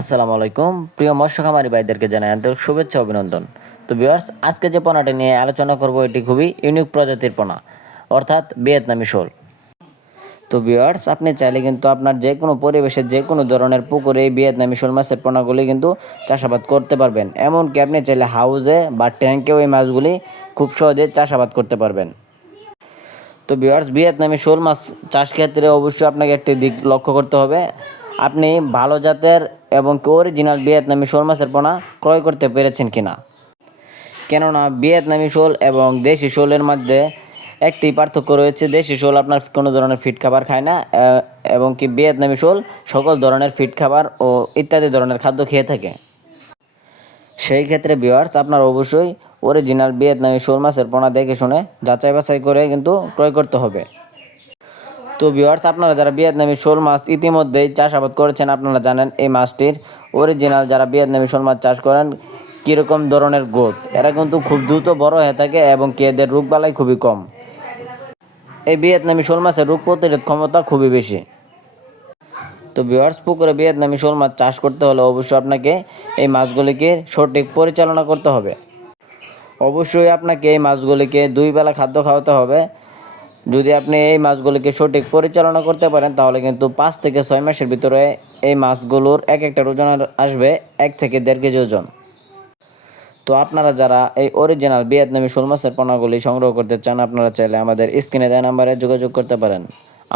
আসসালামু আলাইকুম প্রিয় মৎস্য খামারি ভাইদেরকে জানাই আন্তরিক শুভেচ্ছা অভিনন্দন। তো ভিউয়ার্স, আজকে যে পোনাটি নিয়ে আলোচনা করব এটি খুবই ইউনিক প্রজাতির পোনা, অর্থাৎ ভিয়েতনামি শোল। তো ভিউয়ার্স, আপনি চাইলে কিন্তু আপনার যে কোনো পরিবেশে যে কোনো ধরনের পুকুরে এই ভিয়েতনামি শোল মাছের পোনাগুলি কিন্তু চাষাবাদ করতে পারবেন। এমনকি আপনি চাইলে হাউজে বা ট্যাঙ্কেও এই মাছগুলি খুব সহজে চাষাবাদ করতে পারবেন। তো ভিউয়ার্স, ভিয়েতনামি শোল মাছ চাষ ক্ষেত্রে অবশ্যই আপনাকে একটি দিক লক্ষ্য করতে হবে। আপনি ভালো জাতের এবং অরিজিনাল ভিয়েতনামি শোল মাছের পোনা ক্রয় করতে পেরেছেন কিনা। কেননা ভিয়েতনামি শোল এবং দেশি শোলের মধ্যে একটি পার্থক্য রয়েছে। দেশি শোল আপনার কোনো ধরনের ফিড খাবার খায় না, এবং কি ভিয়েতনামি শোল সকল ধরনের ফিড খাবার ও ইত্যাদি ধরনের খাদ্য খেয়ে থাকে। সেই ক্ষেত্রে ভিউয়ার্স, আপনার অবশ্যই অরিজিনাল ভিয়েতনামি শোল মাছের পোনা দেখে শুনে যাচাই বাছাই করে কিন্তু ক্রয় করতে হবে। তো ভিউয়ার্স, আপনারা যারা ভিয়েতনামি শোল মাছ ইতিমধ্যেই চাষাবাদ করেছেন, আপনারা জানেন এই মাছটির অরিজিনাল যারা ভিয়েতনামি শোল মাছ চাষ করেন কীরকম ধরনের গ্রোথ। এরা কিন্তু খুব দ্রুত বড় হয়ে থাকে এবং এদের রোগবালাই খুবই কম। এই ভিয়েতনামি শোল মাছের রোগ প্রতিরোধ ক্ষমতা খুবই বেশি। তো ভিউয়ার্স, পুকুরে ভিয়েতনামি শোল মাছ চাষ করতে হলে অবশ্যই আপনাকে এই মাছগুলিকে সঠিক পরিচালনা করতে হবে। অবশ্যই আপনাকে এই মাছগুলিকে 2 বেলা খাদ্য খাওয়াতে হবে। যদি আপনি এই মাছগুলিকে সঠিক পরিচালনা করতে পারেন তাহলে কিন্তু 5 থেকে 6 মাসের ভিতরে এই মাছগুলোর এক একটার ওজন আসবে 1 থেকে 1.5 কেজি ওজন। তো আপনারা যারা এই অরিজিনাল ভিয়েতনামি শোল মাছের পোনাগুলি সংগ্রহ করতে চান, আপনারা চাইলে আমাদের স্ক্রিনে দেওয়া নাম্বারে যোগাযোগ করতে পারেন।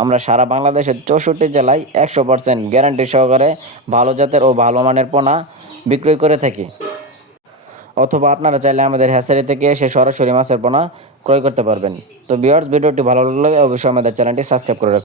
আমরা সারা বাংলাদেশের 64 জেলায় 100% গ্যারান্টি সহকারে ভালো জাতের ও ভালো মানের পোনা বিক্রয় করে থাকি। অথবা আপনারা চাইলে আমাদের হ্যাচারি থেকে এসে সরাসরি মাছের পোনা ক্রয় করতে পারবেন। তো ভিউয়ার্স, ভিডিওটি ভালো লাগলে অবশ্যই আমাদের চ্যানেলটি সাবস্ক্রাইব করে রাখুন।